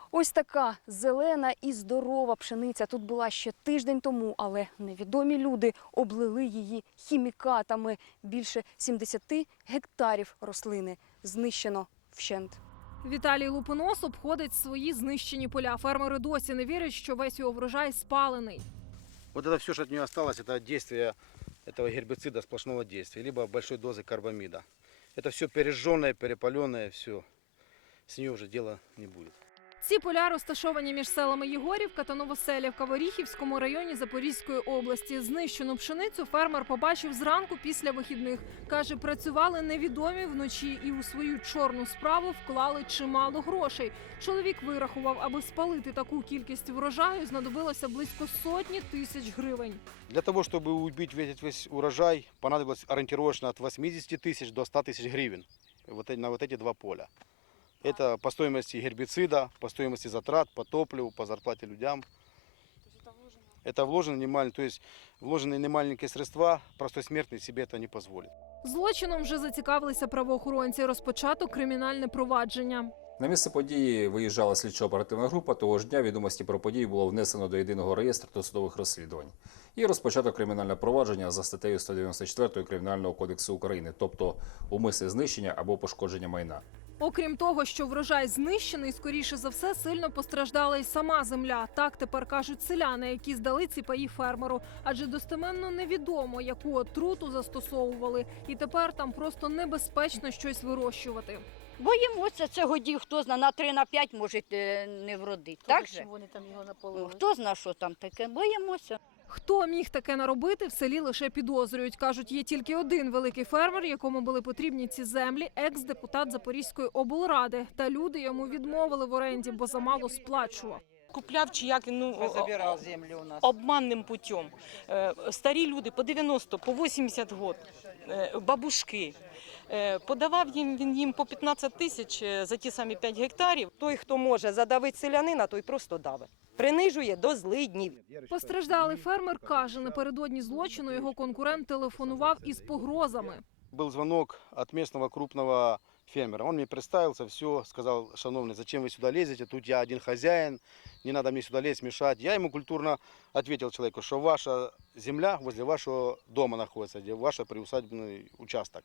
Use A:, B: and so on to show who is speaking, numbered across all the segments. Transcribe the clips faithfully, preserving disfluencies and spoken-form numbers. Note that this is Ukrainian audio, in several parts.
A: Ось така зелена і здорова пшениця тут була ще тиждень тому, але невідомі люди облили її хімікатами. Більше сімдесят гектарів рослини знищено вщент. Віталій Лупонос обходить свої знищені поля. Фермери досі не вірять, що весь його врожай спалений.
B: Вот это все, что от нее осталось, это действие этого гербицида сплошного действия, либо большой дозы карбамида. Это все пережженное, перепаленное, все. С нее уже дела не будет.
A: Ці поля розташовані між селами Єгорівка та Новоселівка в Оріхівському районі Запорізької області. Знищену пшеницю фермер побачив зранку після вихідних. Каже, працювали невідомі вночі і у свою чорну справу вклали чимало грошей. Чоловік вирахував, аби спалити таку кількість врожаю, знадобилося близько сотні тисяч гривень.
B: Для того, чтобы убить весь, весь урожай, понадобилось ориентировочно от восьмидесяти тысяч до ста тысяч гривен вот, на вот эти два поля. Это по стоимости гербицида, по стоимости затрат, по топливу, по зарплате людям. Это вложено немаленькие, то есть вложенные немаленькие средства, простой смертный себе это не позволит.
A: Злочином вже зацікавилися правоохоронці. Розпочато кримінальне провадження.
C: На місце події виїжджала слідчо-оперативна група. Того ж дня відомості про подію було внесено до єдиного реєстру досудових розслідувань. І розпочато кримінальне провадження за статтею сто дев'яносто чотири Кримінального кодексу України, тобто умисне знищення або пошкодження майна.
A: Окрім того, що врожай знищений, скоріше за все, сильно постраждала й сама земля. Так тепер кажуть селяни, які здали ці паї фермеру. Адже достеменно невідомо, яку отруту застосовували. І тепер там просто небезпечно щось вирощувати.
D: Боїмося цього дів, хто зна, на три, на п'ять може не вродити. Так же?
E: Вони там його наполили.
D: Хто зна, що там таке, боїмося.
A: Хто міг таке наробити, в селі лише підозрюють. Кажуть, є тільки один великий фермер, якому були потрібні ці землі – екс-депутат Запорізької облради. Та люди йому відмовили в оренді, бо замало сплачував.
E: Купляв чи як, ну,
F: забирав землю у нас.
E: обманним путем. Е, Старі люди по дев'яносто, по вісімдесят років, бабушки. Е, Подавав їм, він їм по п'ятнадцять тисяч за ті самі п'ять гектарів.
F: Той, хто може задавити селянина, той просто давить. Принижує до злиднів.
A: Постраждалий фермер каже, напередодні злочину його конкурент телефонував із погрозами.
B: Был звонок от местного крупного фермера. Он мне представился, все, сказал: шановный, зачем вы сюда лезете, тут я один хозяин, не надо мне сюда лезть, мешать. Я ему культурно ответил человеку, что ваша земля возле вашего дома находится, где ваш приусадебный участок.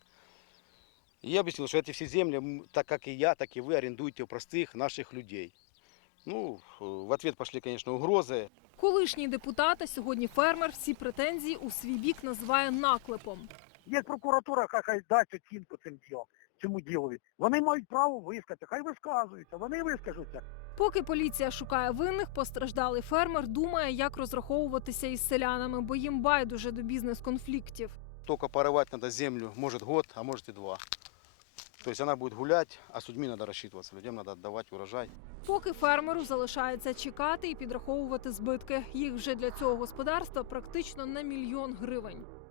B: И я объяснил, что эти все земли, так как и я, так и вы, арендуете у простых наших людей. Ну, в ответ пошли, конечно, угрозы.
A: Колишній депутат, а сьогодні фермер, всі претензії у свій бік називає наклепом.
G: Є прокуратура, хай, хай дасть оцінку цим ділам, цьому ділові. Вони мають право висказати, хай висказуються, вони вискажуться.
A: Поки поліція шукає винних, постраждалий фермер думає, як розраховуватися із селянами, бо їм байдуже до бізнес-конфліктів.
B: Только порывать надо землю, может год, а может и два. То есть она будет гулять, а с людьми надо рассчитываться, людям надо отдавать урожай.
A: Поки фермеру залишається чекати і підраховувати збитки. Їх вже для цього господарства практично на мільйон гривень.